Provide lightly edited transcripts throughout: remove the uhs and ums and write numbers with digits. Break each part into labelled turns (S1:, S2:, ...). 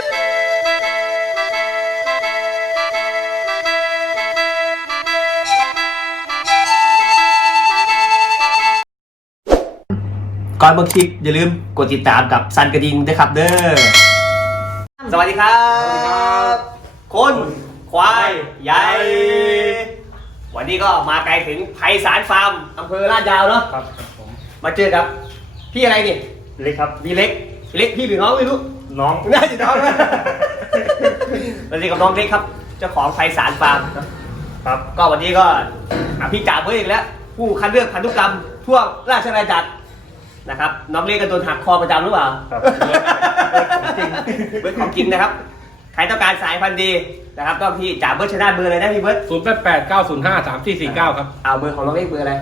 S1: ก่อนเบิ่งคลิปอย่าลืมกดติดตามกับสั่นกระดิ่งด้วยครับเด้อสวัสดีครับคนควายใหญ่วันนี้ก็มาไกลถึงไพศาลฟาร์มอำเภอลาดยาวเนาะ
S2: ครับผม
S1: มาเจอกับพี่อะไรนี่
S2: เล็กครับ
S1: พี่เล็กพี่หรือน้องไม่รู้
S2: น้อง
S1: น่าจะน้องนะมาเจอกับน้องเล็กครับเจ้าของไพศาลฟาร์มครับก็วันนี้ก็พี่จ่าเพิ่มอีกแล้วผู้คัดเลือกพันธุกรรมทั่วราชอาณาจักรนะครับน้องเล็กก็โดนหักคอประจำหรือเปล่า
S2: ครับ
S1: เบิร์ดของจริงนะครับใครต้องการสายพันธุ์ดีนะครับต้องพี่จ่าเบิร์ดชนะเบอร์อะไรนะพี่เบิร์ด
S3: 0889053449ครับ
S1: เอาเบอร์ของน้องเล็กเบอร์อะไร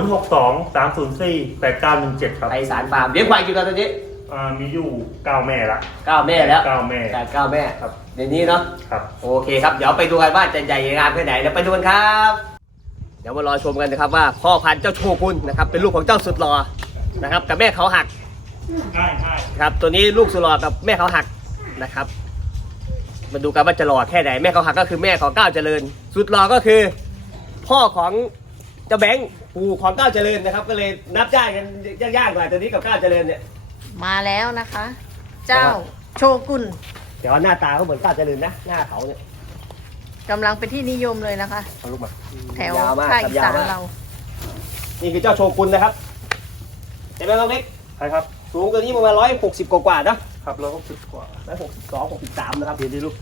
S2: 062-304-8917ครับ
S1: ไพศาลฟาร์มเลี้ยงควายกี่ตัวตอนนี้
S2: มีอยู่9 แม่ละ
S1: 9 แม่แล้ว
S2: 9 แม่
S1: 9 แม่
S2: ครับ
S1: เดี๋ยวนี้เนาะ
S2: ครับ
S1: โอเคครับเดี๋ยวไปดูกันว่าจะใหญ่งามแค่ไหนเดี๋ยวไปดูกันครับเดี๋ยวมารอชมกันนะครับว่าพ่อพันธุ์เจ้าโชกุนนะครับเป็นลูกของเจ้าสุดหล่อนะครับกับแม่เขาหัก
S2: ใช่
S1: ครับตัวนี้ลูกสุดหล่อกับแม่เขาหักนะครับมาดูกันว่าจะหล่อแค่ไหนแม่เขาหักก็คือแม่ของก้าวเจริญสุดหล่อก็คือพ่อของเจ้าแบงค์ปู่ของก้าวเจริญนะครับก็เลยนับญาติกันยากๆหน่อยตัวนี้กับก้าวเจริญเนี่ย
S4: มาแล้วนะคะ เจ้าโชกุน
S1: เดี๋ยวหน้าตาเขาเหมือนก้าวเจริญนะหน้าเขาเนี่ย
S4: กำลังเป็นที่นิยมเลยนะคะ
S1: เอาลูกมา
S4: แถวภาคอีสานเรา
S1: นี่คือเจ้าโชกุนนะครับเห็นไหมน้องเล็ก
S2: ใช่ครับ
S1: สูงตัวนี้ประมาณ160กว่าๆนะครับ
S2: 160กว่า
S1: 162 63นะครับเดี๋ยวลูก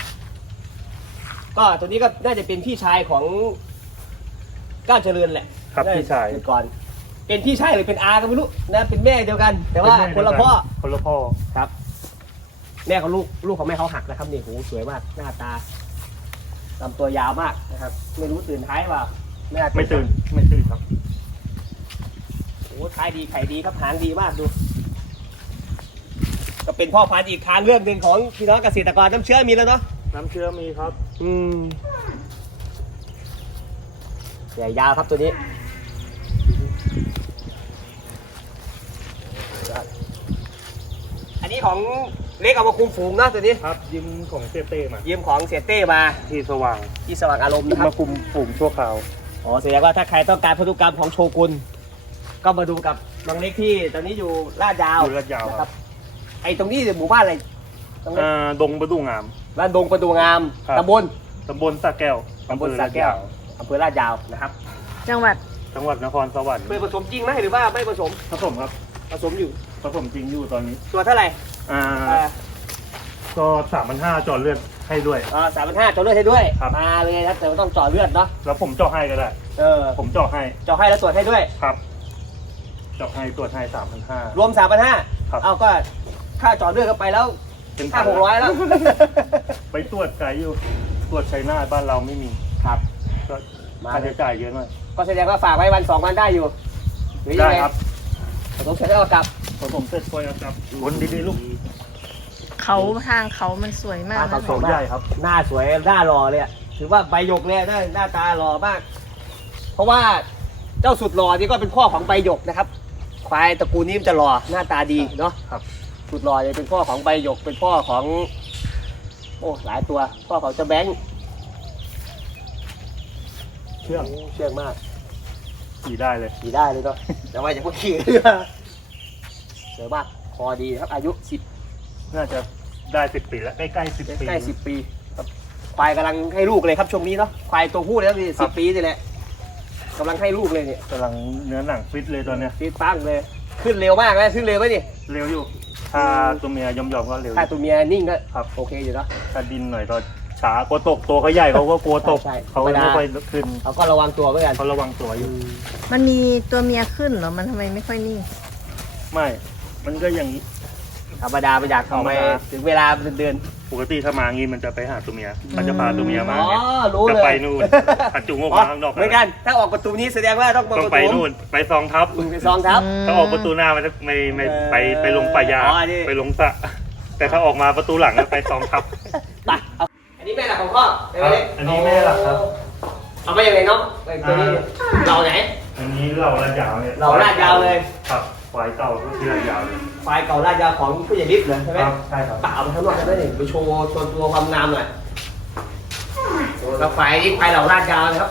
S1: ก็ตัวนี้ก็น่าจะเป็นพี่ชายของก้าวเจริญแหละ
S2: ครับพี่ชาย
S1: ก่อนเป็นพี่ชายหรือเป็นอาก็ไม่รู้นะเป็นแม่เดียวกันแต่ว่าคนละพ่อครับแม่ของลูกของแม่เขาหักนะครับนี่โหสวยมากหน้าตาลำตัวยาวมากนะครับไม่รู้ตื่นท้ายเปล่า
S2: ไม่ตื่นครับ
S1: โอ้ท้ายดีไข่ดีครับหางดีมากดูก็เป็นพ่อพันธุ์อีกทางเรื่องหนึ่งของพี่น้องเกษตรกรน้ำเชื้อมีแล้วเนาะ
S2: น้ำเชื้อมีครับ
S1: ใหญ่ยาวครับตัวนี้อันนี้ของเล็กเอามาคุมฝูงนะตัวนี้
S2: ครับยืมของเซเต้มา
S1: ยืมของเซเต้มา
S2: ที่สว่าง
S1: อารมณ์นะครับ
S2: มาคุมฝูงชั่วคราว
S1: อ๋อแสดงว่าถ้าใครต้องการพันธุกรรมของโชกุนก็มาดูกับน้องเล็กที่ตอนนี้อยู่ลาดยาว
S2: นะครับ
S1: ไอ้ตรงนี้หมู่บ้านอะไร
S2: ดงประดูงาม
S1: บ้านดงประดูงามตำบล
S2: สระแก้ว
S1: อำเภอลาดยาวนะครับ
S4: จังหวัด
S2: นครสวรรค์
S1: ผสมจริงไหมหรือว่าไม่ผสม
S2: ครับ
S1: ผสมอยู่
S2: ผสมจริงอยู่ตอนนี้
S1: ตัวเท่าไหร่
S2: ก็3,500 เจาะเลือดให้ด้วย
S1: 3,500เจาะเลือดให้ด้วยมาเลยครับแต่ต้องเจาะเลือดเนาะ
S2: แล้วผมเจาะให้ก็ได้ผมเจาะให้
S1: แล้วตรวจให้ด้วย
S2: ครับเจาะให้ตรวจให้3,500
S1: รวม 3,500
S2: ครับ
S1: เอาก็ค่าเจาะเลือดก็ไปแล้วเป็น500-600แล้ว
S2: ไปตรวจไกลอยู่ตรวจชัยนาทบ้านเราไม่มี
S1: ครับ
S2: ก็ค่าใช้จ่ายเยอะหน่อย
S1: ก็แสดงว่าฝากไว้วัน2 วันได้อยู่
S2: ได้ครับ
S1: ผสมเสร็จแล้วก็กลับ
S2: ผมเสร็จก็กลับวนดีๆลูก
S4: ทางเขามันสวยมาก
S1: นะเขาใหญ่ครับหน้าสวยหน้าหล่อเลยถือว่าใบหยกเลยหน้าตาหล่อมากเพราะว่าเจ้าสุดหล่อนี่ก็เป็นพ่อของใบหยกนะครับควายตระกูลนี้มันจะหล่อหน้าตาดีเนาะ
S2: ครับ
S1: สุดหล่อเลยเป็นพ่อของใบหยกเป็นพ่อของหลายตัวพ่อของเจ้าแบงค์เชื่องมาก
S2: ขี่ได้เลย
S1: เนาะแต่ว่าอย่าพูดขี่สวยมากคอดีครับอายุ10
S2: น่าจะได้10 ปีแล้วใกล้ๆ10 ปี
S1: 10 ปีครับควายกำลังให้ลูกเลยครับช่วงนี้เนาะควายตัวผู้แล้วนี่10 ปีนี่แหละกำลังให้ลูกเลยเนี่ย
S2: กำลังเนื้อหนังฟิตเลยตอนเนี้ย
S1: ฟิตปั้งเลยขึ้นเร็วมากเลยขึ้นเร็วไหมนี่
S2: เร็วอยู่ถ้าตัวเมียยอมก็เร็ว
S1: ถ้าตัวเมียนิ่งก็
S2: ครับ
S1: โอเคอยู่เนาะ
S2: ถ้าดินหน่อยก็ช้ากลัวตกตัวเขาใหญ่เขาก็กลัวตกเขาไม่ค่อยขึ้น
S1: เขาก็ระวังตัวเหมือนกัน
S2: เขาระวังตัวอยู่
S4: มันมีตัวเมียขึ้นเหรอมันทำไมไม่ค่อยนิ่ง
S2: ไม่มันก็อย่างนี้
S1: ธรรมดาไปอยากเข้าไปถึงเวลาเดิน
S2: ปกติถ้ามางี้มันจะไปหาตัวเมียมันจะพาตัวเมียมา
S1: จะ
S2: ไปนู่นผัดจุงออกมาข้างนอก
S1: เหมือนกันถ้าออกประตูนี้แสดงว่าต้อง
S2: ไปนู่นไปซองทับถ้าออกประตูหน้ามันไม่ไปลงป่ายาไปลงสระแต่ถ้าออกมาประตูหลังไปซองทับ
S1: ไปอันนี้แม่หลักของพ่อ
S2: อันนี้แม่หลักครับ
S1: เอาไปยังไงน้องตัวนี้เราไหน
S2: อันนี้เราลาดยาวเนี่ย
S1: เราลาดยาวเลย
S2: ครับควายเก่าที่ลาดยาวเลย
S1: ควายเก่าลาดยาวของผู้ใหญ่ลิฟต์เลยใช่ไหม
S2: ครับใช่ครับ
S1: ป่าเอาไปข้างนอกกันได้เลยไปโชว์ตัวความงามหน่อยกับควายนี่ควายเหล่าลาดยาวนะครับ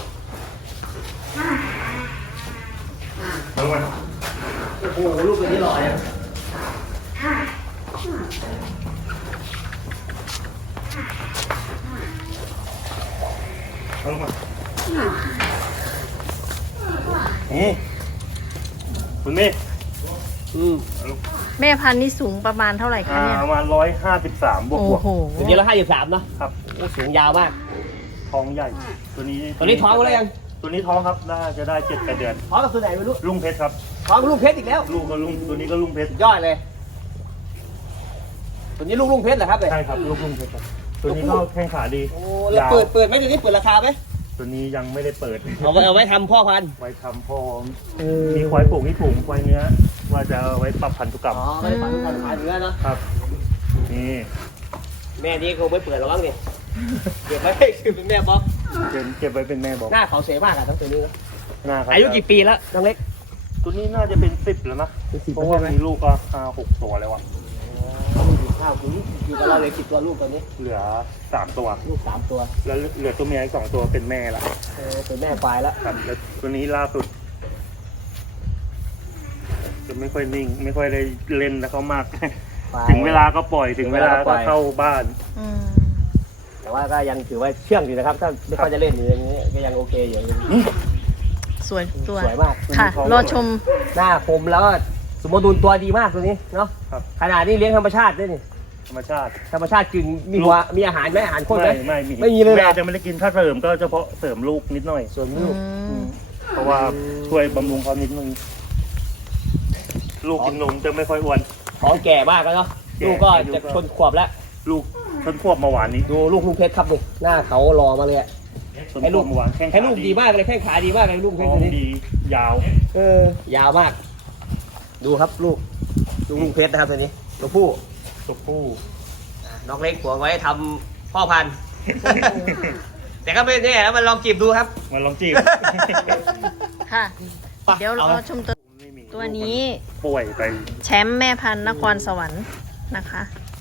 S2: เอามา
S1: โอ้โหลูกตัวนี้หล่อเนี่ย
S2: เอามานี่คุณเมฆ
S4: แม่พันธุ์นี่สูงประมาณเท่าไหร่คะเนี่ย
S2: ประมาณ153บวก
S4: โอ้
S2: บวก
S4: โห
S1: ตัวนี้153เนาะ
S2: ครับ
S1: โอ้สูงยาวมาก
S2: ท้องใหญ่ ตัวนี้
S1: ตัวนี้ท้องแล้วยัง
S2: ตัวนี้ท้องครับน่าจะได้7-8เดือน
S1: ท้องกับตัวไหนไม่รู้
S2: ลุงเพชรครับ
S1: ท้องกับลูกเพชรอีกแล้ว
S2: ลูกก็ลุงตัวนี้ก็ลุงเพชร
S1: ยอดเลย ตัวนี้ลูกเพชรเหรอครับเนี่ย
S2: ใช่ครับลูกลุงเพชรครับตัวนี้ก็แข้งขาดี
S1: โอ้แล้วเปิดไหมตัวนี้เปิดราคาไหม
S2: ตัวนี้ยังไม่ได้เปิด
S1: เอาไว้ทำพ่อพันธุ์
S2: ไว้ทำพอมีควายปลูกมีผงควายเนื้อว่าจะเอาไว้ปรับพันธุกรรม
S1: อ๋อไม่ได้ฝันทุกคนขายเนื้อเนาะ
S2: ครับนี่
S1: แม่นี่คงไม่เปิดหรอกมั้งเนี่ยเก็บไว้คือเป็นแม่บ๊อบ
S2: เก็บไว้เป็นแม่บอก
S1: หน้าเขาเสียมากอะทั้งตัวนี้นะ
S2: หน้าครับ
S1: อายุกี่ปีแล้วน้องเล็ก
S2: ตัวนี้น่าจะเป็น10แล้วนะ
S1: เป็น10
S2: เพราะว่า
S1: ใช่ไหม
S2: มีลูกก็5-6 ตัวแล้วอะ
S1: ข้าวอยู่กับเราเลย10 ตัวลูกตอนนี้
S2: เหลือ3ตัว
S1: ลูก3 ตัว
S2: แล้วเหลือตัวเมียอีก2ตัวเป็นแม่ละ
S1: เป็นแม่ควายแล้ว
S2: ครับแล้วตัวนี้ล่าสุดจะไม่ค่อยนิ่ง ไม่ค่อยได้เล่นนะเขามาก ถึงเวลาก็ปล่อยถึงเวลาก็เข้าบ้าน
S4: อืม
S1: แต่ว่าก็ยังถือว่าเชื่องอยู่นะครับ ถ้าไม่ค่อยจะเล่นอยู่อย่างนี้ก็ยังโอเคอยู่
S4: สวยตัว
S1: สวยมาก
S4: ค่ะ รอชม
S1: หน้าคมแล้วก็สมดุลตัวดีมากตัวนี้เนาะ
S2: ครับ
S1: ขนาดนี้เลี้ยงธรรมชาติด้วยนี่
S2: ธรรมชาติ
S1: ธรรมชาติกินมีอาหารไหมอาหารข้นไหม
S2: ไม่มี
S1: ไม่มีเลยเหรอ
S2: แม่จะไม่ได้กินถ้าเสริมก็เฉพาะเสริมลูกนิดหน่อย
S1: ส่วน
S4: อื
S1: ลูก
S4: ม
S2: เพราะว่าช่วยบำรุงเขานิดนึงลูกกินนมจะไม่ค่อยอ้วน
S1: ท้องแก่มากแล้วเนาะ
S2: แก่
S1: ลูกก็จะชนขวบแล้ว
S2: ลูกชนควบมาหวานนี้
S1: ดูลูกเพชรครับดูหน้าเขารอมาเลยอะ
S2: ชน
S1: ให้
S2: ค
S1: ลู
S2: ว
S1: ก
S2: บมาหวานแข้ง
S1: ให้ลูกดีมากเลยแข้งขาดีมากเลยลูกเพช
S2: ท้
S1: ร
S2: อง
S1: ตัวนี้
S2: ดียาว
S1: ยาวมาก ดูครับลูกเพชรนะครับตัวนี้ตัวผู้
S2: ตัวผู้
S1: น้องเล็กหัวไว้ทำพ่อพันธุ์ แต่ก็ไม่แน่นะมันลองจีบดูครับ
S2: มาลองจีบ
S4: ค่ะ เดี๋ยวรอชมตัว
S2: ไม่มี
S4: ตัวนี้
S2: ป่วยไป
S4: แชมป์แม่พันธุ์นครสวรรค์นะคะ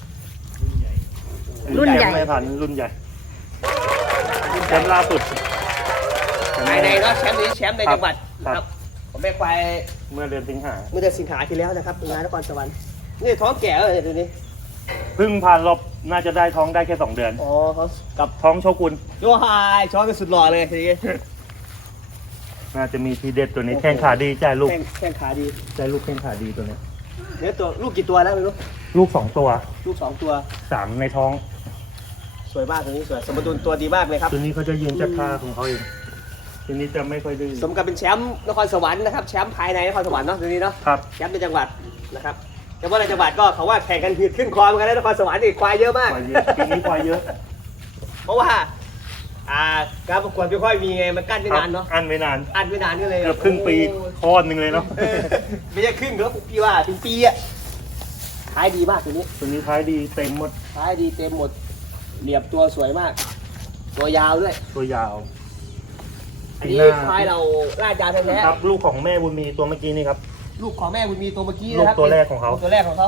S4: รุ่นใหญ่
S2: แม่พันธุ์รุ่นใหญ่แชมป์ล่าสุด
S1: ในเนาะแชมป์นี้แชมป์ในจังหวัด
S2: ครับ
S1: ครับผมแม่ควาย
S2: เมื่อเดือนสิงหา
S1: เมื่อเดือนสิงหาที่แล้วนะครับงานนครสวรรค์นี่ท้องแก่เลยตัวนี้
S2: เพิ่งผ่านรอบน่าจะได้ท้องได้แค่2 เดือน
S1: อ๋อเขากับ
S2: ท้องโชกุน
S1: โยฮายช้อนกันสุดหล่อเลยทีนี้
S2: น่าจะมีทีเด็ดตัวนี้แข้งขาดีใจลูก
S1: แข้งขาดี
S2: ใจลูกแข้งขาดีตัวนี้
S1: เนื้อตัวลูกกี่ตัวแล้วไม่รู้
S2: ลูก2 ตัว
S1: ลูก2 ตัว
S2: 3ในท้อง
S1: สวยมากตัวนี้สวยสมดุลตัวดีมากเลยครับ
S2: ตัวนี้เขาจะยืนจัดท่าของเขาเองตัวนี้จะไม่ค่อยดื้อ
S1: สมกับเป็นแชมป์นครสวรรค์นะครับแชมป์ภายในนครสวรรค์เนาะตัวนี้เนาะ
S2: ครับ
S1: แชมป์ในจังหวัดนะครับแต่ว่าในจังหวัดก็เขาว่าแข่งกันขึ้นคอเหมือนกันนะนครสวรรค์นี่ควายเยอะมาก
S2: ควายเยอะปีนี้ควายเยอะ
S1: เพราะว่าการประกวดไม่ค่อยมีไงมันกั้นไม่นานเนาะ
S2: อันไม่นาน
S1: อันไม่นานก็เลย
S2: เกือบครึ่งปีทอดหนึ่งเลยเนาะ
S1: เออไม่ใช่ครึ่งเนาะพี่ว่าถึงปีอะขายดีมากตัวนี้
S2: ตัวนี้ท้ายดีเต็มหมด
S1: ขายดีเต็มหมดเหลียบตัวสวยมาก ตัวยาวด้วย
S2: ตัวยาว
S1: อันนี้ควายเราลาดยาวแท้
S2: ครับลูกของแม่บุญมีตัวเมื่อกี้นี่ครับ
S1: ๆลูกของแม่บุญมีตัวเมื่อกี้นะครับ
S2: ลูกตัวแรกของเขา
S1: ลูกตัวแรกของเขา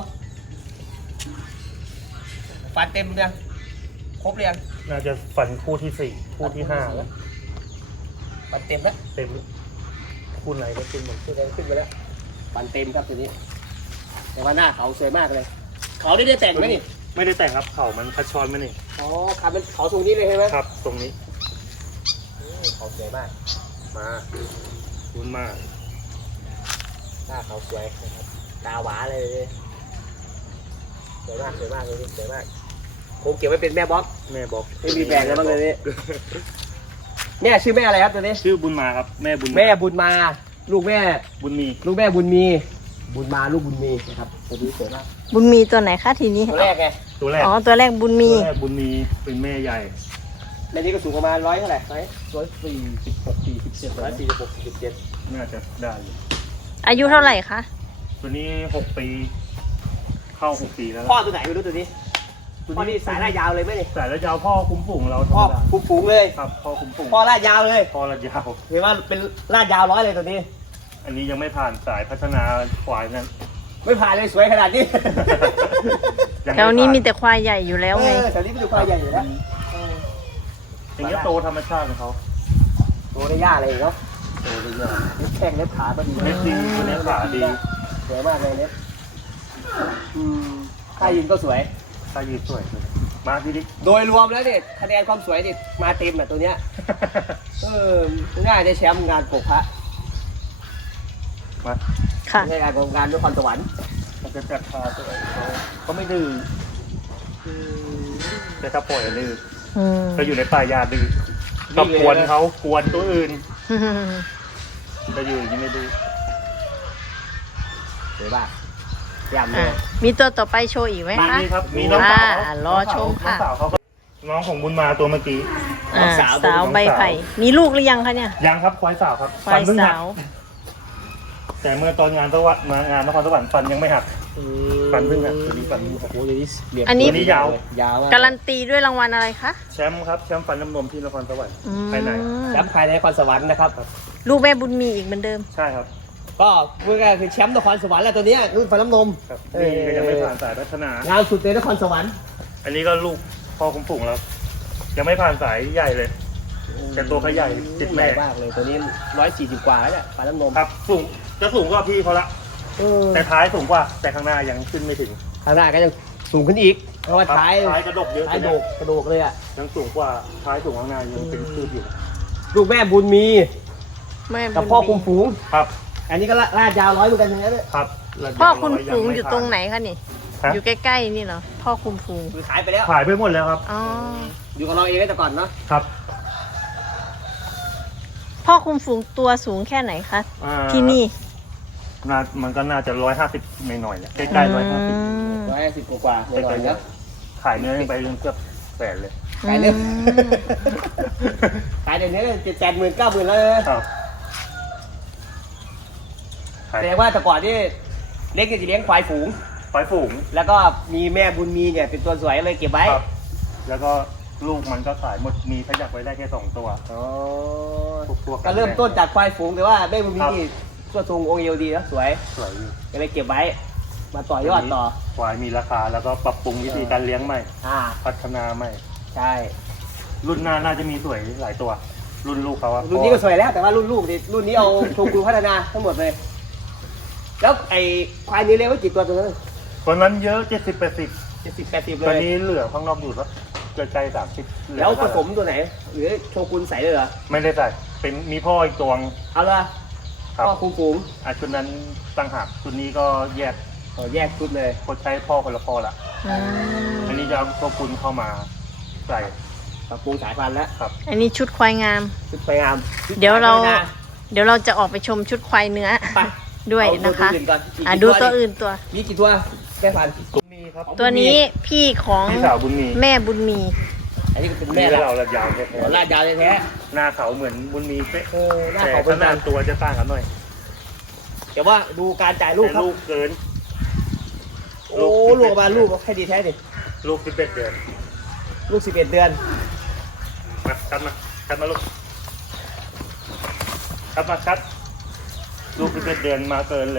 S1: ฟันเต็มยังครบเรียง
S2: น่าจะฝันคู่ที่4คู่ที่5แล้ว
S1: ฟันเต็มแล้ว
S2: เต็มคู่ไหนก็ขึ้นหมด
S1: ขึ้นไปแล้วฟันเต็มครับตัวนี้ แต่ว่าหน้าเขาสวยมากเลย เขาได้แต่งไหมนี่
S2: ไม่ได้แต่งครับเขามันคัดช้อนมานี่
S1: อ๋อครับเป็นเขาทรงนี้เลยใช่ไหม
S2: ครับ ตรงนี้
S1: เขาสวยมาก
S2: มาคุณมาก
S1: หน้าเขาสวยนะครับตาหวานเลยสวยมากสวยมากเลยสวยมากคงเก็บไว้เป็นแม่บ๊อบ
S2: แม่บอก
S1: ไม่มีแบ่งกันบ้างเลยนี่แม่ชื่อแม่อะไรครับตัวนี้
S2: ชื่อบุญมาครับแม่บุญ
S1: แม่บุญมา ลูกแม่
S2: บุญมี
S1: ลูกแม่บุญมี บุญมาลูกบุญมีนะครับตัวนี้สวยมาก
S4: บุญมีตัวไหนคะทีนี้
S1: ตัวแรกไง
S2: ตัวแรก
S4: อ๋อ ตัวแรกบุญมี
S2: ตัวแรกบุญมีเป็นแม่ใหญ่
S1: ในนี้ก็สูงประมาณ100เท่าไหร่146 47
S2: น่าจะได้อยู่
S4: อายุเท่าไหร่คะ
S2: ตัวนี้6 ปีเข้า6 ปีแล้ว
S1: พ่อตัวไหนไม่รู้ตัวนี้พ่อนี่สายลาดยาวเลยไหมนี่
S2: สายระยาวพ่อคุ้มฝูงเราธรร
S1: พ่อ
S2: มดา
S1: คุมฝูงเลย
S2: ครับพ่อคุ้มฝูง
S1: พ่อลาดยาวเลย
S2: พ่อระยาว
S1: เห็นว่าเป็นลาดยาว100เลยตัวนี้
S2: อันนี้ยังไม่ผ่านสายพัฒนาควายนั้น
S1: ไม่ผ่านเลยสวยขนาดนี้
S4: แถวนี้มีแต่ควายใหญ่อยู่แล้วไง
S1: แถวนี้เป็นควายใหญ่อยู่แล้ว
S2: อย่างเงี้ยโตธรรมชาติของเขา
S1: โตได้ยากเลยเนาะโตได้ยากแข้งเล็บขาก็ดี
S2: เล็บดีตัวเนี้ยขาดี
S1: สวยมากเลยเล็บท่ายืนก็สวย
S2: ตายืดสวยเลยมาพี่ดิ๊ก
S1: โดยรวมแล้วเนี่ยคะแนนความสวยเนี่ยมาเต็มอ่ะตัวเนี้ยง่ายได้แชมป์งานปกพระ
S2: มา
S4: ค่ะ
S1: ในงานของงานนครสวรรค์
S2: มันจะจัดพาตัวเขาไม่ดื้อแต่ถ้าปล่อยดื้อ
S4: อืม
S2: ก็อยู่ในป่าหญ้าดื้อก็กวนเขากวนตัวอื่นจะอยู่อย่างนี้ไม่ดื้อ
S1: สวยมากยำเล
S4: อ่ะ
S1: ย
S4: มีตัวต่อไปโชว์อีกไหม
S2: มา
S4: คะ
S2: นี่ครับมีน้องสาว
S4: รอชมค่ะ
S2: น้องสาวเขาก็น้องของบุญมาตัวเมื่อกี้
S4: สาวใบไผ่ มีลูกหรือยังคะเนี่ย
S2: ยังครับควายสาวครับ
S4: ควาย
S2: เพิ่งหั
S4: สาก ว
S2: แต่เมื่อตอนงานสวัสดิ์มางานนครสวรรค์ฟันยังไม่หักฟันเพิ่งหักตัวนี้ฟันเพิ่งหัก
S1: โอ้โหเดี๋ยวนี้เหลี่ยม
S4: อันนี้
S2: ตัวนี้ยาว
S1: ยาวมาก
S4: การันตีด้วยรางวัลอะไรคะ
S2: แชมป์ครับแชมป์ฟันน้ำนมที่นครสวรรค์
S4: อืม
S2: ภายใน
S1: แชมป์ภายในนครสวรรค์นะครับ
S4: ลูกแม่บุญมีอีกเหมือนเดิม
S2: ใช่ครับ
S1: ก็พูดง่ายๆคือแชมป์นครสวรรค์แหละตัวเนี้ยรุ่นฟันน้ำนม
S2: ครับนี่ก็ยังไม่ผ่านสายพัฒนา
S1: งานสุดเลยนครสวรรค์
S2: อันนี้ก็ลูกพ่อคุมฝูงแล้ว ยังไม่ผ่านสายใหญ่เลย แต่ตัวเขาใหญ่ติดแม่
S1: ใหญ่มากเลยตัวนี้140 กว่าแล้วเนี่ยฟันน้ำนม
S2: ครับสูงจะสูงกว่าพี่เขาละ แต่ท้ายสูงกว่า แต่ข้างหน้ายังขึ้นไม่ถึง
S1: ข้างหน้าก็ยังสูงขึ้นอีกเพราะว่า
S2: ครับ
S1: ท้าย
S2: ท้ายกระดกเยอะ
S1: ท้าย
S2: ตัว
S1: โด
S2: เนี้ย
S1: กกระโดกเลยอ่ะ
S2: ยังสูงกว่าท้ายสูงข้างหน้ายังเป็นคืบอยู่
S1: ลูกแม่บุญมี
S4: แม่บุญมี
S1: กับพ่อคุมฝูง
S2: ครับ
S1: อันนี้ก็ลาดยาว100เหมือนกันทั้งนั้นเลย
S2: ครับ
S4: พ่อคุณฝูงอยู่ตรงไหนคะนี่
S2: ฮะ
S4: อยู่ใกล้ๆนี่เหรอ พ่อคุมฝูง
S1: คือขายไปแล้ว
S2: ขายไปหมดแล้วครับ
S4: อ๋อ
S1: อยู่กับเราเองแต่ก่อนเนาะ
S2: ครับ
S4: พ่อคุมฝูงตัวสูงแค่ไหนคะ
S2: อ่า
S4: ที่นี่
S2: มันก็น่าจะ150หน่อยๆแหละใกล้ๆ150
S1: 150 กว่าๆหน่อยๆแล้ว
S2: ขายเนื้อยังไปเกือบแสนเลย
S1: ขายเนื้อ
S4: อืม
S1: ขายเดี๋ยวนี้7-8 90,000แล้วนะครับ
S2: ขาย
S1: แสดงว่าแต่ก่อนนี่เล็กจะเลี้ยงควายฝูง
S2: ควายฝูง
S1: แล้วก็มีแม่บุญมีเนี่ยเป็นตัวสวยเลยเก็บไว้
S2: ครับ แล้วก็ลูกมันก็ขายหมดมีขยักไว้ได้แค่2ตัว
S1: อ๋อ
S2: พวก
S1: ก็เริ่มต้นจากควายฝูงแต่ว่าแม่บุญมี
S2: ครับ
S1: นี่ตัวทรงองค์เอวดีนะสวย
S2: สวยอยู่
S1: ก็เลยเก็บไว้ มาต่อยอดต่อ
S2: ควายมีราคาแล้วก็ปรับปรุงวิธีการเลี้ยงใหม่ พัฒนาใหม่
S1: ใช่
S2: รุ่นหน้าน่าจะมีสวยหลายตัว รุ่นลูกเขาอะ
S1: รุ่นนี้ก็สวยแล้วแต่ว่ารุ่นลูกนี่รุ่นนี้เอาโชกุนพัฒนาทั้งหมดเลย แล้วไอ้ควายนี้เลี้ยงไว้กี่ตัวตัวนั้น
S2: คนนั้นเยอะ70-80
S1: 70-80
S2: ต
S1: เล
S2: อน
S1: ย
S2: นี้เหลือข้างนอกอยู่แล้วใกล้ๆ30เหลือ
S1: แล้วผสมตัวไหน หรือโชกุนใส่เลยเหรอ
S2: ไม่ได้ใส่เป็นมีพ่ออีกตัว
S1: เอาละ
S2: ครับ
S1: พ่อคุมฝูง
S2: ชุดนั้นต่างหากชุดนี้ก็แยก
S1: แยกชุดเลย
S2: คนใช้พ่อคนละพ่อละ
S4: อืม
S2: อันนี้จะเอาตัวคุณเข้ามาใส่
S1: ปรับปรุงสายพันธุ์แล้ว
S2: ครับ
S4: อันนี้ชุดควายงาม
S1: ชุดสวยงาม
S4: เดี๋ยวเรา
S1: ชุพัฒน
S4: เดี๋ยวเราจะออกไปชมชุดควายเนื้อ
S1: ไป
S4: ด้วย
S1: เอา
S4: นะคะ
S1: ตัวอื่นก่อนอีก
S4: ดู
S1: กี่
S4: ตัว
S1: ดิ
S4: อื่นตัว
S1: มีกี่ตัวแม่พันธุ์
S2: มีครับ
S4: ตัวนี้พี่ของ
S2: พี่สาวบุญมี
S4: แม่บุญมี
S1: อันนี้ก็เป็น
S2: แม่
S1: แม่
S2: เรา
S1: ละ
S2: ระยาวแท้
S1: หัวลาดยาวแท้
S2: ๆหน้าเขาเหมือนบุญมีเป๊ะ
S1: หน้า
S2: แต่
S1: เขา
S2: ข
S1: เป็น
S2: นา
S1: กั
S2: ด
S1: น
S2: ตัวจะต่างกันหน่อย
S1: แต่ว่าดูการจ่ายลูก
S2: แต่
S1: ครับ
S2: ลูกเกิน
S1: โอ้ลูกออกมาลูกให้ดีแท้ดิ
S2: ลูก11 เดือน
S1: ลูก11 เดือน
S2: มาคัดมาลูกคัดลูก11 เดือนมาเกินเลย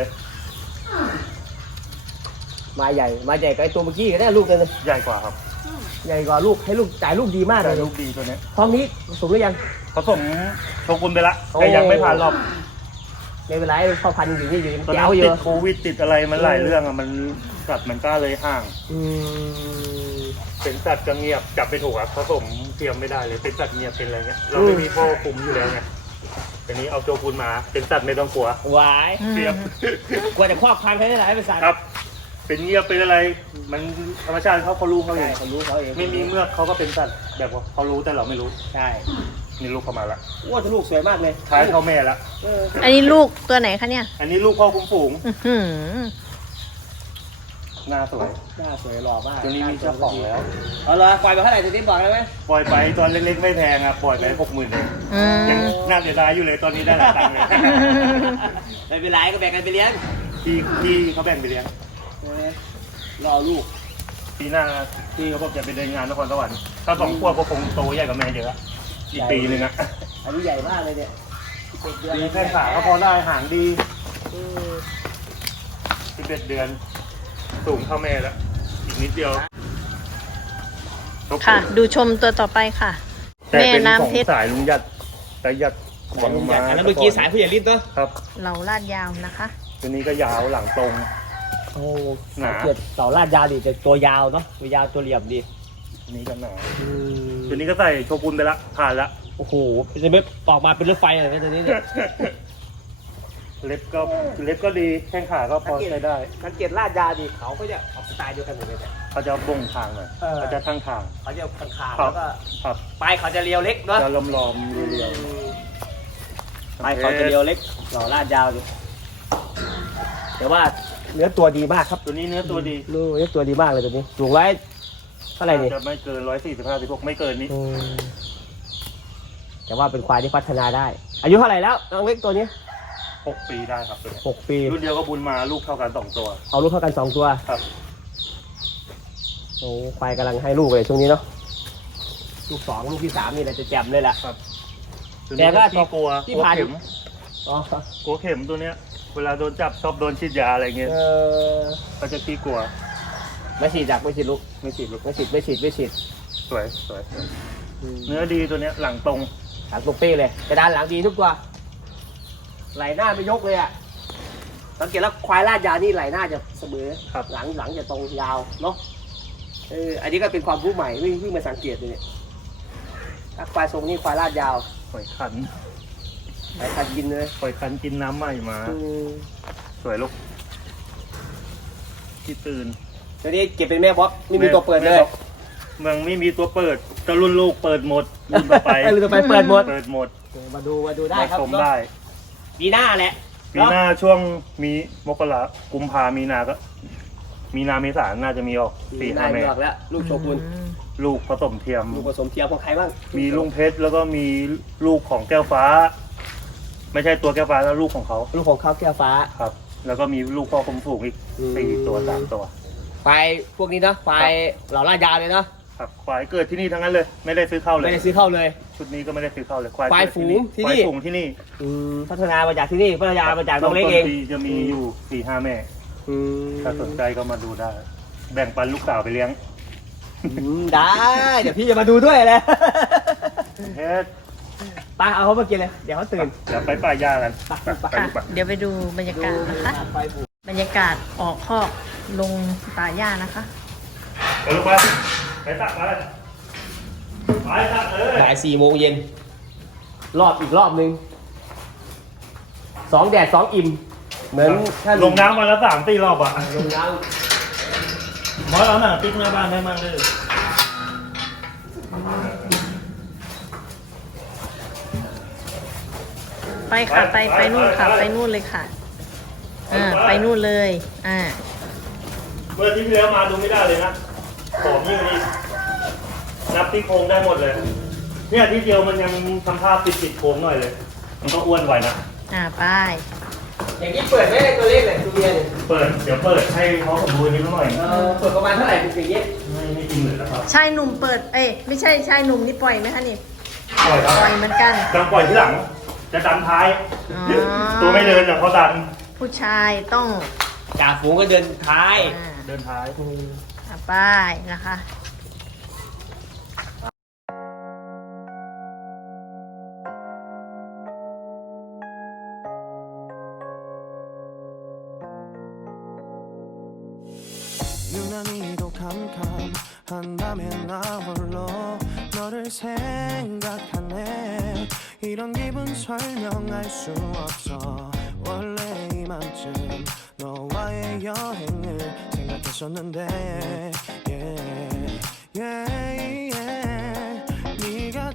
S1: มาใหญ่กับไอ้ตัวเมื่อกี้ก็ได้ลูกนึง
S2: ใหญ่กว่าครับ
S1: ใหญ่กว่าลูกให้ลูกจ่ายลูกดีมากเล
S2: แต่
S1: ย
S2: ลูกดีตัวเนี้ย
S1: ท้องนี้สูงหรือยัง
S2: ผสมโชกุนไปละแต่ยังไม่ผ่านรอบ
S1: ไม่เป็นไรพ่อพันธุ์อยู่นี่อยู่
S2: ตอน
S1: แจ๋
S2: นั้น
S1: วเย
S2: ติด
S1: อะ
S2: โควิดติดอะไรมันหลายเรื่องอะมันสัตว์มันก็เลยห่าง
S1: อืม
S2: เป็นสัตว์จะเงียบจับไปถูกอะผสมเทียมไม่ได้เลยเป็นสัตว์เงียบเป็นอะไรเงี้ยเราไม่มีพ่อคุมอยู่แล้วไงทีนี้เอาโจกุนมาเป็นสัตว์ไม่ต้องกลัว
S1: หวาย
S2: เทียม
S1: กว่าจะครอบพันธุ์ให้ได้หลายเป็นสัตว์
S2: ครับ เป็นเงียบเป็นอะไร มันธรรมชาติเขารู้เขาเอ
S1: ใช่
S2: ง
S1: เขารู้เขาเอง
S2: ไม่มีเมือกเขาก็เป็นสัตว์แบบว่าเขารู้แต่เราไม่รู้
S1: ใช่
S2: นี่ลูกเข้ามาละ
S1: ว่าจะลูกสวยมากเลย
S2: ท้ายเขาแม่ละ
S1: เออ
S4: อันนี้ลูกตัวไหนคะเนี่ย
S2: อันนี้ลูกพ่อคุ้มฝูง
S4: อื้อหือ
S2: หน้าสวย
S1: หน้าสวยหล่อมาก
S2: ตัวนี้มีเจ้าของแล้ว
S1: เอาละปล่อยมาเท่าไหร่ตัวนี้บอกได้ไหม
S2: ปล่อยไปตอนเล็กๆไม่แพงอะปล่อยไป60,000เอง
S4: อืม
S2: ยังน่าเสียดายอยู่เลยตอนนี้ได้หลายตังค์เลย
S1: ไม่เป็นไรก็แบ่งกันไปเลี้ยง
S2: ที่เขาแบ่งไปเลี้ยง
S1: รอลูก
S2: ปีหน้าที่เขาบอกจะไปเดินงานนครสวรรค์ถ้า2 ขวบก็คงโตใหญ่กว่าแม่เยอะอีกปีนึงอะ
S1: อันนี้ใหญ่มากเลยเนี่ย11 เดือน
S2: ดีแค่ขาก็พอได้หางดี
S1: เออ
S2: 11 เดือน สูงเท่าแม่แล้ว อีกนิดเดียว
S4: ค่ะ ดูชมตัวต่อไปค่ะ
S2: แต่
S4: แม่
S2: เป็นของ
S4: น้ำเพชร
S2: สายลุงยัดแต่ยัดของมา
S1: อันนั้นเมื่อกี้สายผู้ใหญ่ลิ้นเนาะ
S2: ครับ
S4: เหล่าลาดยาวนะคะ
S2: ตัวนี้ก็ยาวหลังตรง
S1: โอ้
S2: หนา
S1: เกิดเต่าลาดยาวดิแต่ตัวยาวเนาะตัวยาวตัวเหลี่ยมดี
S2: ตัวนี้ก็หนาตัวนี้ก็ใส่โชกุนไปละผ่านละ
S1: โอ้โหจะไม่ออกมาเป็นรถไฟอะไรเนี่ยตัวนี้เนี่ย
S2: เล็บก็ดีแข้งขาก็พอใช้ได้
S1: สังเกตลาดยาวดิเขาก็จะออกสไตล์เดียวกันหมดเลยเนี่ย
S2: เขาจะบ่งทางหน่อย
S1: เออ
S2: เขาจะทั้งทาง
S1: เขาจะคางๆ
S2: ครั
S1: แล้
S2: บ
S1: วก็
S2: ครับ
S1: ปลายเขาจะเรียวเล็กเนาะ
S2: จะลอมๆเรียว
S1: ปลายเขาจะเรียวเล็กเหล่าลาดยาวดิแต่ว่าเนื้อตัวดีมากครับ
S2: ตัวนี้เนื้อตัวดี
S1: เนื้อตัวดีมากเลยตัวนี้สูงไว้เท่าไหร่นี่
S2: จะไม่เกิน145-146ไม่เกินนี้
S1: แต่ว่าเป็นควายที่พัฒนาได้ อายุเท่าไหร่แล้วน้องเล็กตัวนี้
S2: 6 ปีได้ครับตัวนี้
S1: 6 ปี
S2: รุ่นเดียวก็บุญมาลูกเท่ากัน2 ตัว
S1: เอาลูกเท่ากัน2ตัว
S2: ครับ
S1: โอ้ควายกำลังให้ลูกเลยช่วงนี้เนาะลูก2ลูกที่3นี่แหละจะแจ่มเลยแหละ
S2: ครับ
S1: แต่ว่า
S2: ที่กลัว
S1: ที่
S2: กลัว
S1: ผ่าน
S2: เข็ม
S1: อ๋อก
S2: ลัวเข็มตัวเนี้ย เวลาโดนจับชอบโดนฉีดยาอะไรเงี้ย
S1: เออ
S2: เขาจะขี้กลัว
S1: ไม่ฉีดจากไม่ฉีดลูก
S2: ไม่ฉีดลูก
S1: ไม่ฉีด
S2: สวยเนื้อดีตัวเนี้ยหลังตรง
S1: หลังตรงเป้เลยกระดานหลังดีทุกตัวไหล่หน้าไม่ยกเลยอ่ะสังเกตแล้วควายลาดยาวนี่ไหล่หน้าจะเสมอ
S2: ครับ
S1: หลังจะตรงยาวเนาะอันนี้ก็เป็นความรู้ใหม่เพิ่งมาสังเกตเลยเนี่ยถ้าควายทรงนี้ควายลาดยาว
S2: ปล่อยขัน
S1: ไหลคันกินเลย
S2: ปล่อยขันกินน้ำใหม่มา สวยลูกที่ตื่น
S1: ตัวนี้เก็บเป็นแม่บล็อกไม่มีตัวเปิดเลย
S2: เมืองไม่มีตัวเปิดแต่รุ่นลูกเปิดหมดรุ่นต่อไป
S1: รุ่นต่อไปเปิดหมด
S2: เปิดหมด
S1: มาดูได้ครับ
S2: ชมได้
S1: ปีหน้าแหละ
S2: ปีหน้าช่วงมีมกรากุมภามีนาก็ มีนาเมษาน่าจะมีออก
S1: ปี
S2: 4-5
S1: หน้า
S2: แม่
S1: มีออกแล้วลูกโชกุน
S2: ลูกผสมเทียม
S1: ลูกผสมเทียมของใครบ้าง
S2: มีลุงเพชรแล้วก็มีลูกของแก้วฟ้า ไม่ใช่ตัวแก้วฟ้าแล้วลูกของเขา
S1: ลูกของข้าวแก้วฟ้า
S2: ครับ แล้วก็มีลูกพ่อคมสูงอีก 4 ตัว3 ตัว
S1: ควายพวกนี้เนาะควายเหล่าลาดยาวเลยเนาะ
S2: ครับควายเกิดที่นี่ทั้งนั้นเลย ไม่ได้ซื้อเข้าเลย
S1: ไม่ได้ซื้อเข้าเลย
S2: ชุดนี้ก็ไม่ได้ซื้อเข้าเลย
S1: ควายฝูงที่นี่
S2: ควายฝูงที่นี่
S1: พัฒนามาจากที่นี่พัฒนามาจากน้องเล็กเอง
S2: ต้นปีจะมีอยู่ 4-5 แม่ ถ้าสนใจก็มาดูได้ แบ่งปันลูกสาวไปเลี้ยง
S1: ได้เดี๋ยวพี่จะมาดูด้วยเลย
S2: เฮ็ด
S1: ไปเอาเขามากินเลยเดี๋ยวเขาตื่น
S2: เดี๋ยวไปป่าหญ้ากัน
S1: ไป
S2: ไปดูป่ะ
S4: เดี๋ยวไปดูบรรยากาศนะคะ
S1: ไปบุก
S4: บรรยากาศออกคอกลงป่าหญ้านะคะ
S2: ไปลูกไปไปตักไปไปตักเลย
S1: บ่าย4 โมงเย็นรอบอีกรอบนึง2 แดด 2 อิ่มเหมือนท่าน
S2: ลงน้ำมาแล้ว3-4 รอบอ่ะ
S1: ลงน้
S2: หมอเอาหนังติ๊กหน้าบ้านให้มั่งเลย
S4: ไปค่ะไปนู่นค่ะ ไปนู่นเลยค่ะ ไปนู่นเลย
S2: เมื่อที่แล้วมาดูไม่ได้เลยนะของนี่นี่นับที่โครงได้หมดเลย เนี่ยที่เดียวมันยังทำภาพติดโครงหน่อยเลย มันก็อ้วนไหวนะ
S4: ไป
S1: ำอย่างนี้เปิดไม่ได้ตัวเลขเลยตัวเรียนเนี่ย
S2: เดี๋ยวเปิดให้เขาสมบูรณ์นิดหน่อย
S1: เปิดประมาณเท่าไหร่เป็นอย่างนี้
S2: ไม่จริงเลยนะครับ
S4: ชายหนุ่มเปิด ไม่ใช่ชายหนุ่มนี่ปล่อยไหมคะนี่
S2: ปล่อยครับ
S4: ปล่อยเหมือนกัน
S2: ดังปล่อยที่หลัง จะดันท้าย
S4: อ๋อ
S2: ตัวไม่เดินแต่เขาดัน
S4: ผู้ชายต้อง
S1: จ่าฝูงก็เดินท้าย
S2: เดินท้าย
S4: ไปนะคะ
S5: 유난히도 캄캄한다면 나 홀로 너를 생각하네 이런 기분 설명할 수 없어 원래 이맘쯤 너와의 여행을 생각했었는데 yeah, yeah, yeah. 네가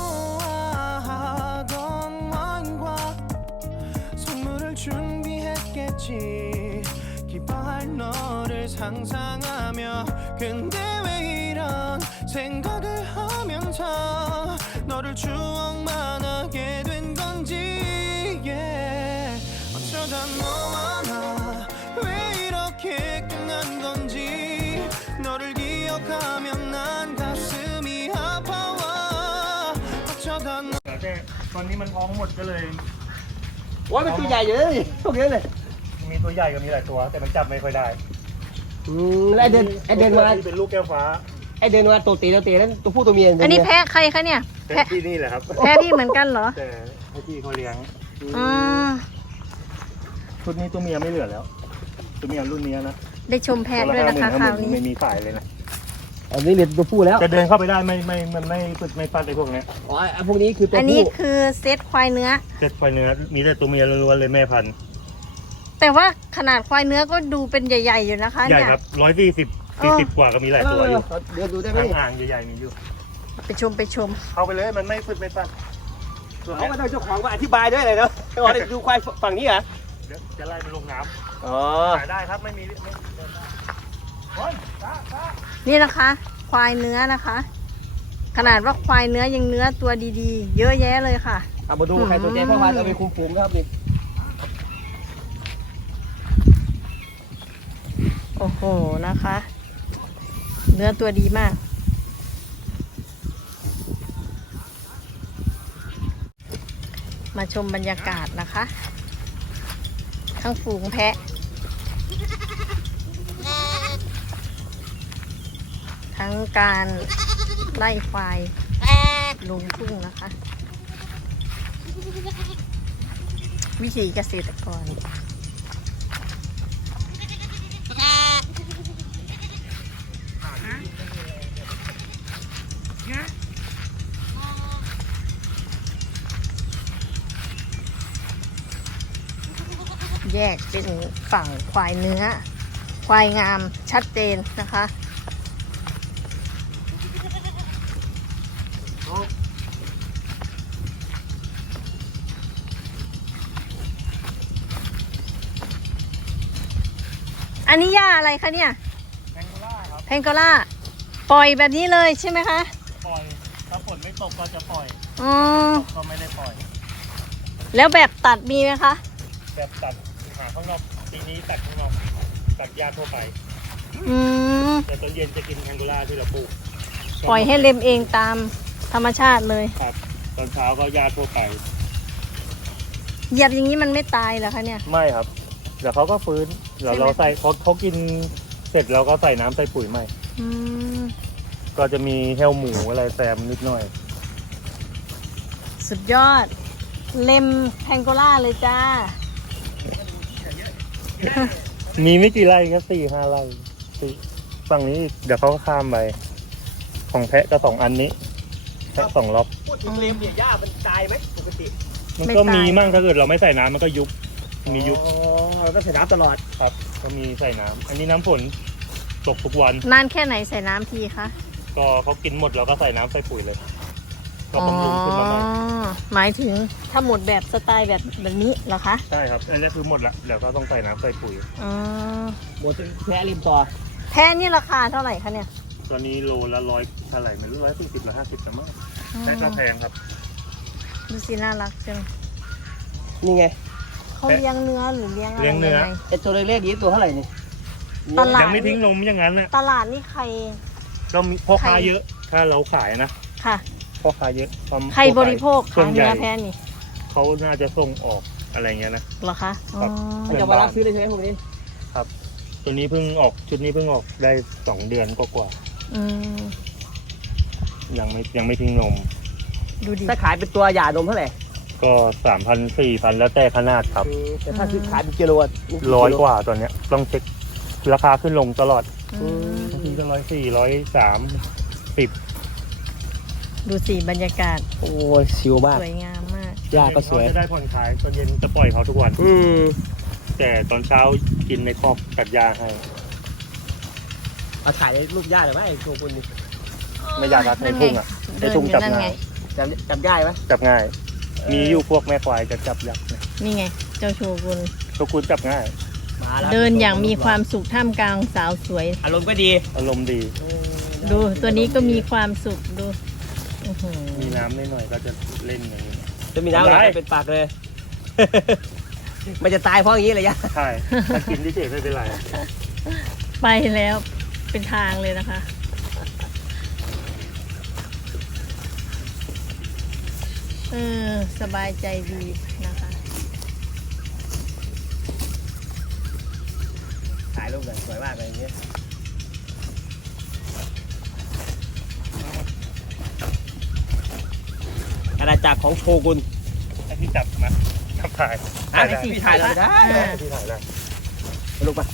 S5: 좋아하던 와인과 선물을 준비했겠지 기뻐할 너를 상상하며 근데 왜 이런 생각을 하면서 너를 추억만 하게 된 건지 yeah. 어쩌다 너와 나 왜 이렇게 끝난 건지 너를 기억하면 난 가슴이 아파와 어쩌다 너
S2: แต่ตอนนี้มันท้องหมดก็เลย
S1: โอ้ยมันตัวใหญ่เยอะเลยพวกนี้เลย
S2: มีตัวใหญ่กับมีหลายตัว แต่มันจับไม่ค่อยได้
S1: แล้วเดินมา
S2: ที่เป็นลูกแก้วฟ้า
S1: เดินมาตัวตีแล้วตัวผู้ตัวเมีย
S4: อันนี้แพะใครคะเนี่ย
S2: แต่ที่นี่แหละครับ
S4: แพะพี่เหมือนกันเหรอ
S2: แต่ให้พี่เขาเลี้ยง
S4: อ๋อ
S2: ชุดนี้ตัวเมียไม่เหลือแล้ว ตัวเมียรุ่นนี้นะ
S4: ได้ชมแพะด้วยนะคะคราวนี้
S2: ไม่มีขายเลยนะ
S1: อันนี้เหลือตัวผู้แล้ว
S2: จะเดินเข้าไปได้มันไม่ฟัดไอ้พวกเนี้ย
S1: อ๋อพวกนี้คือตัว
S4: อันนี้
S1: ผู้
S4: คือเซตควายเนื้อ
S2: เจ็ดควายเนื้อมีแต่ตัวเมียล้วนๆเลยแม่พันธุ์
S4: แต่ว่าขนาดควายเนื้อก็ดูเป็นใหญ่ๆอยู่นะคะ
S2: ใหญ่
S4: เนี่ย
S2: ครับ140 กว่าก็มีหลายตัวอยู่
S1: เดินดูได้ไหม
S2: ห่างๆใหญ่ๆมีอยู่
S4: ไปชม
S2: เข้าไปเลยมันไม่ฟึดไม่ฟัดตัว
S1: เขา
S2: เนี้ย
S1: ก็ต้องเจ้าของมาอธิบายด้วยเลยเนาะเจ้าของดูควายฝั่งนี้เหรอ
S2: เดี๋ยวจะไล่มันลงน้ำ
S1: อ๋อ
S2: ขายได้ครับไม่มีโอ้ยตา
S4: นี่นะคะ ควายเนื้อนะคะ ขนาดว่าควายเนื้อยังเนื้อตัวดีๆ เยอะแยะเลยค่ะ
S1: เอามาดูใครสนใจพ่อมาเอาไปคุมฝูงครับนี่
S4: โอ้โหนะคะ เนื้อตัวดีมาก มาชมบรรยากาศนะคะ ข้างฝูงแพะ ทั้งการไล่ควายลงทุ่งนะคะ วิถีเกษตรกร แยกเป็นฝั่งควายเนื้อ ควายงามชัดเจนนะคะ อันนี้หญ้าอะไรคะเนี่ย
S2: แพงโกล่าครับ
S4: แพงโกล่า ปล่อยแบบนี้เลยใช่ไหมคะ
S2: ปล่อยถ้าฝนไม่ตกก็จะปล่อย
S4: อ๋อ
S2: ตกก็ไม่ได้ปล่อย
S4: แล้วแบบตัดมีไหมคะ
S2: แบบตัดหาข้างนอกปีนี้ตัดข้างนอกตัดหญ้าทั่วไป
S4: อืม
S2: แต่ตอนเย็นจะกินแพงโกล่าที่เราปลูก
S4: ปล่อยให้เล็มเองตามธรรมชาติเลย
S2: ครับตอนเช้าก็หญ้าทั่วไป
S4: เหยียบอย่างนี้มันไม่ตายเหรอคะเนี่ย
S2: ไม่ครับเดี๋ยวเขาก็ฟื้นเดี๋ยวเราใส่เขากินเสร็จเราก็ใส่น้ำใส่ปุ๋ยใหม่
S4: อืม
S2: ก็จะมีแฮวหมูอะไรแซมนิดหน่อย
S4: สุดยอด เล็มแพงโกล่าเลยจ้า
S2: มีไม่กี่ไร่แค่4-5 ไร่ฝั่งนี้เดี๋ยวเขาก็ข้ามไปของแพะก็2 อันนี้แพะ2 ล็อก
S1: พูดถึงเลมเนี่ยหญ้ามันตายไหมปกติ
S2: มันก็มีมั่งถ้าเกิดเราไม่ใส่น้ำมันก็ยุบมียุบ
S1: อ๋อเราต้องใส่น้ำตลอด
S2: ครับก็มีใส่น้ำอันนี้น้ำฝนตกทุกวัน
S4: นานแค่ไหนใส่น้ำทีคะ
S2: ก็เขากินหมดเราก็ใส่น้ำใส่ปุ๋ยเลย ก็บำรุงขึ้นมาใหม่
S4: หมายถึงถ้าหมดแบบสไตล์แบบนี้เหรอคะ
S2: ใช่ครับอันนี้คือหมดละเดี๋ยวก็ต้องใส่น้ำใส่ปุ๋ย
S4: อ๋อ
S1: หมดแพ้ริมต่อ
S4: แพ้นี่ราคาเท่าไหร่คะเนี่ย
S2: ตอนนี้โลละ100เท่าไหร่ไม่รู้140-150แต่มาก
S4: อ๋อ
S2: แต่ก็แพงครับ
S4: ดูสิน่ารักจัง
S1: นี่ไง
S4: เขาเลี้ยงเนื้อหรือเลี้ยงอะไร
S2: เลี้ยงเนื้อ
S4: ยังไง
S1: ไอ้ตัวเล็กๆนี้ตัวเท่าไหร่นี่
S4: ตลาด
S2: ยังไม่ทิ้งนมอย่างนั้นนะ
S4: ตลาดนี่ใคร
S2: เรามีพ่อค้า
S4: ใคร
S2: เยอะ ถ้าเราขายนะ
S4: ค่ะ
S2: พ่อค้าเยอะความ
S4: ใครบริโภค
S2: ส่ว
S4: ขาน ย
S2: ใหญ่
S4: เนื้อแพ้นี่
S2: เขาน่าจะส่งออกอะไรเงี้ยนะ
S4: เหรอคะอ๋อ
S2: ครับ
S1: มันจะมารับซื้อได้ใช่ไหมพวกนี้
S2: ตัวนี้เพิ่งออกชุดนี้เพิ่งออกได้2 เดือนกว่า
S4: อืม
S2: ๆยังไม่ทิ้งนม
S4: ดูดิ
S1: ถ้าขายเป็นตัวหย่านมเท่าไหร่
S2: ก็3,000-4,000แล้วแต่ขนาดครับ
S1: แต่ถ้าซื้อขายเป็นกิโลอะ
S2: 100 กว่าตอนเนี้ยต้องเช็คราคาขึ้นลงตลอด
S4: อืม
S2: บางทีก็104-130
S4: ดูสิบรรยากาศ
S1: โอ้ยชิวมาก
S4: สวยงามมาก
S1: หญ้าก็สวย
S2: เขาจะได้ผ่อนคลายตอนเย็นจะปล่อยเขาทุกวัน
S1: อืม
S2: แต่ตอนเช้ากินในคอกตัดหญ้าให้
S1: เอาถ่ายรูปหญ้าหรือไม่ตัวคุณนี่
S2: ไม่อยากรัดในทุ่งอ่ะใน
S4: เดิน
S2: ทุ่ง
S4: อยู่
S2: จับ
S4: นั่นไง
S2: ง่าย
S1: จำได้ไหม
S2: จับง่าย มีอยู่พวกแม่ควายจะจับยักษ์นะ
S4: นี่ไง เจ้าโชกุน
S2: ทุกคุณจับง่าย
S1: มาแล้ว
S4: เดินอย่างมีความสุขท่ามกลางสาวสวย
S1: อารมณ์ก็ดี
S2: อารมณ์ดี
S4: ดูตัวนี้ก็มีความสุขดูอื้อหือ
S2: มีน้ำนิดหน่อยก็จะเล่นอย่างนี้
S1: จะมีน้ำอะไรเป็นปากเลย มันจะตายเพราะอย่างนี้เลยยะ
S2: ใช่ถ้ากินที่เฉยไม่เป็นไร
S4: ไปแล้วเป็นทางเลยนะคะ สบายใจดีนะคะ
S1: หน่อยสวยมากเลยอย่างเงี้ยอาณาจักรของโชกุน
S2: ไอ้ที่จับมาจับถ่าย
S1: อ่ะไอ้ที่ถ่ายเราได้
S2: ที่ถ่ายได้
S1: ลูกปะ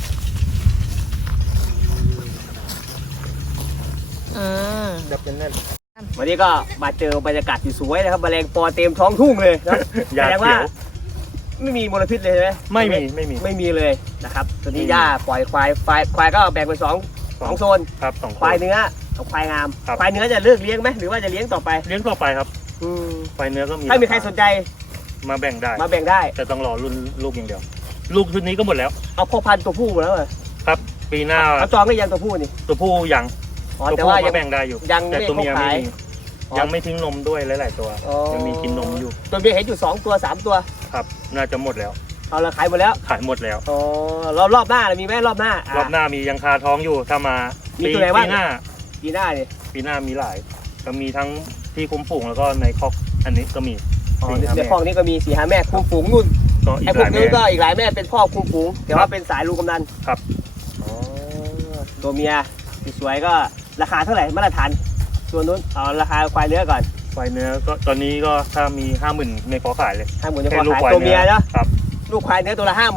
S2: จับแน่น
S1: วันนี้ก็มาเจอบรรยากาศที่สวยนะครับแมลงปอเต็มท้องทุ่งเลยนะ
S2: ๆยา
S1: แสดง
S2: เขี
S1: ว่า
S2: ยว
S1: ไม่มีมลพิษเลยใช่ไหม
S2: ไม่มี
S1: ไม่มีเลยนะครับตัวนี้หญ้าปล่อยควายก็แบ่งเป็นสองโซน
S2: ครับ2
S1: ควายเนื้อกับควายงาม
S2: ครับ
S1: ควายเนื้อจะเลิกเลี้ยงไหมหรือว่าจะเลี้ยงต่อไป
S2: เลี้ยงต่อไปครับ
S1: อืม
S2: ควายเนื้อก็มี
S1: ถ้ามีใครสนใจ
S2: มาแบ่งได้
S1: มาแบ่งได้
S2: แต่ต้องรอรุ่นลูกอย่างเดียว ลูกชุดนี้ก็หมดแล้ว
S1: เอาพ่อพันธุ์ตัวผู้หมดแล้วเหรอ
S2: ครับ ปีหน้า
S1: เขาจองได้ยังตัวผู้นี่
S2: ตัวผู้ยัง
S1: อ๋อ
S2: ตัว
S1: แต่
S2: ผู้
S1: ว่ายั
S2: มาง แบ่งได้อยู่
S1: ยัง
S2: แต่
S1: ไม่
S2: ตัวเมีย
S1: ครบ
S2: ไม่
S1: ขาย
S2: มี
S1: อ๋อ
S2: ยังไม่ทิ้งนมด้วยหลายๆตัว
S1: อ๋อ
S2: ยังมีกินนมอยู่
S1: ตัวเมียเห็นอยู่2ตัว3ตัว
S2: ครับ น่าจะหมดแล้ว
S1: เอาละขายหมดแล้ว
S2: ขายหมดแล้ว
S1: อ๋อรอบหน้ามีไหมรอบหน้าร
S2: อบหน้ามียังคาท้องอยู่ถ้ามา
S1: มีตัวไหนบ้าง
S2: ปีหน้า
S1: ปีหน้าเนี่ย
S2: ปีหน้ามีหลาย ก็มีทั้งที่คุ้มฝูงแล้วก็ในคอกอันนี้ก็มี
S1: อ๋อ
S2: สี่ห้า
S1: ใน
S2: แม่
S1: คลองนี้ก็มี4-5 แม่คุมฝูงนุ่น
S2: ก็อี
S1: ไอ้
S2: ก
S1: พ
S2: ห
S1: วก
S2: ลาย
S1: นี้
S2: แม่
S1: ก็อีกหลายแม่เป็นพ่อคุมฝูงแต่ว่าเป็นสายลูกกำนัน
S2: ครับ
S1: อ๋อตัวเมียสวยๆก็ราคาเท่าไหร่มาตรฐานตัวนู้นเอาราคาควายเนื้อก่อน
S2: ควายเนื้อก็ตอนนี้ก็ถ้ามี 50,000ไม่พอขายเลย
S1: 50,000จะพ
S2: แค่
S1: อ
S2: ลูก
S1: ขาย
S2: ควาย
S1: ตัวเมีย
S2: เนื้อ
S1: นะครับ ลูกควายเนื้อตัวละ 50,000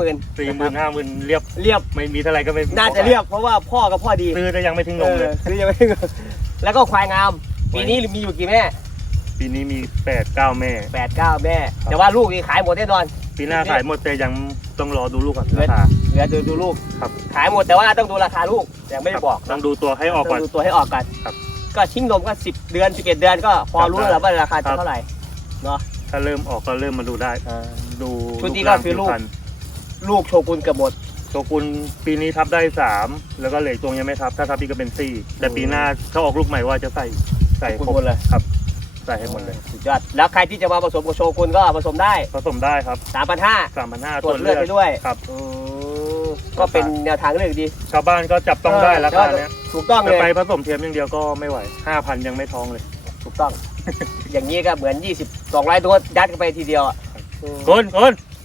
S2: 40,000 50,000เรียบ
S1: เรียบ
S2: ไม่มีเท่าไหร่ก็ไม่
S1: น่าจะเรียบเพราะว่าพ่อกับพ่อดี
S2: ซื้อแต่ยังไม่ทิ้งนมเลย
S1: คือยังไม่ถึงแล้วก็ควายงาม ปีนี้มีอยู่กี่แม่
S2: ปีนี้มี 8-9 แม่
S1: 8-9 แม่ แต่ว่าลูกนี่ขายหมดแน่นอน
S2: ปีหน้าขายหมดแต่ยังต้องรอดูลูกก่อน
S1: เหลือ
S2: ราคา
S1: เหลือดูลูก
S2: ครับ
S1: ขายหมดแต่ว่าต้องดูราคาลูกยังไม่ได้บอก
S2: ต้องดูตัวให้ออก
S1: ต้
S2: ก่
S1: อ
S2: อน
S1: งดูตัวให้ออกกัน
S2: ครับ
S1: ก็ทิ้งนมก็10 เดือน11 เดือนก็พอรู้แล้วว่าราคาจะเท่าไหร่เนาะ
S2: ถ้าเริ่มออกก็เริ่มมาดูได้ ดู
S1: ชุดนี้ก็คือลูก
S2: ร่างผิวพรรณ
S1: ลูกโชกุนเกือบหมด
S2: โชกุนปีนี้ทับได้ 3 แล้วก็เหลืออกตัวยังไม่ทับ ถ้าทับอีกก็เป็น 4 แต่ปีหน้าถ้าออกลูกใหม่ว่าจะใส่คร
S1: โช
S2: บ
S1: กุนหมดเลย
S2: ครับ ใส่ให้หมดเลย
S1: สุดยอดแล้วใครที่จะมาผสมกับโชกุนก็ผสมได้
S2: ผสมได้ครับ
S1: 3,500
S2: 3,500
S1: ตรวจเลือดไปด้วย
S2: ครับ
S1: อืมก็เป็นแนวทางเลือกดี
S2: ชาวบ้านก็จับต้องได้ราคาเนี้ย
S1: ถูกต้องเล
S2: จะ
S1: ย
S2: ไปผสมเทียมอย่างเดียวก็ไม่ไหว 5,000 ยังไม่ท้องเลย
S1: ถูกต้อง อย่างนี้ก็เหมือน200 ตัวยัดกันไปทีเดียวอ่ะ
S2: คน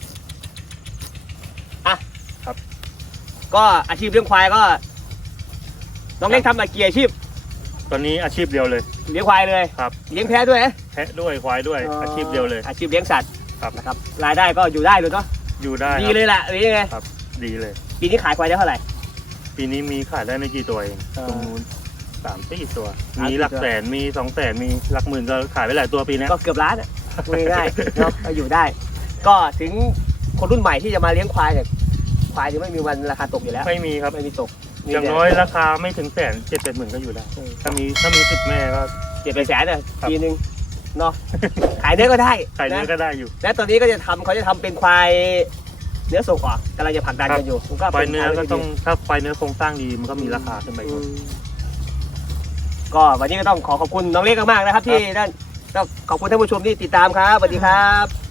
S1: ก็อาชีพเลี้ยงควายก็น้องเล็กทำมากี่อาชีพ
S2: ตอนนี้อาชีพเดียวเลย
S1: เลี้ยงควายเลย
S2: ครับ
S1: เลี้ยงแพะด้วยนะ
S2: แพะด้วยควายด้วยอาชีพเดียวเลย
S1: อาชีพเลี้ยงสัตว์
S2: ครับ
S1: นะครับรายได้ก็อยู่ได้เลยเนาะ
S2: อยู่ได้
S1: ดี
S2: ครับ
S1: เลยแหละหรือยังไง
S2: ครับ ดีเลย
S1: ปีนี้ขายควายได้เท่าไหร่
S2: ปีนี้มีขายได้ไม่กี่ตัวเอง
S1: เออ
S2: ตรงนู้น3-4 ตัว
S1: 3-4
S2: มีหลักแสนมี200,000มีหลักหมื่นก็ขายไปหลายตัวปีนี้
S1: ก็เกือบล้านอ่ะพูดง่ายๆเนาะก็อยู่ได้ ก็ถึงคนรุ่นใหม่ที่จะมาเลี้ยงควายเนี่ยควายจะไม่มีวันราคาตกอยู่แล้ว
S2: ไม่มีครับ
S1: ไม่มีตก
S2: อย่างน้อยราคาไม่ถึง100,000 7-8 หมื่นก็อยู่ได้ ถ้ามี10 แม่ก็
S1: 7-8 แสนอ่ะ
S2: ครับ
S1: ปีนึงเนาะขายเนื้อก็ได้
S2: ขายเนื้อก็ได้อยู่
S1: และตอนนี้ก็เขาจะทำเป็นควายเนื้อส่งออกกำลังจะผลักดันกันอยู่มันก็
S2: ควา
S1: เป็
S2: ย
S1: น
S2: เนื้อ
S1: ทาง
S2: ก็
S1: ที่
S2: ต้อง
S1: ดี
S2: ถ้าควายเนื้อโครงสร้างดีมันก็มีราคาขึ้นไป
S1: ก็วันนี้ก็ต้องขอบคุณน้องเล็กมากๆนะครับ ที่นั่นก็ขอบคุณท่านผู้ชมที่ติดตามครับสวัสดีครับ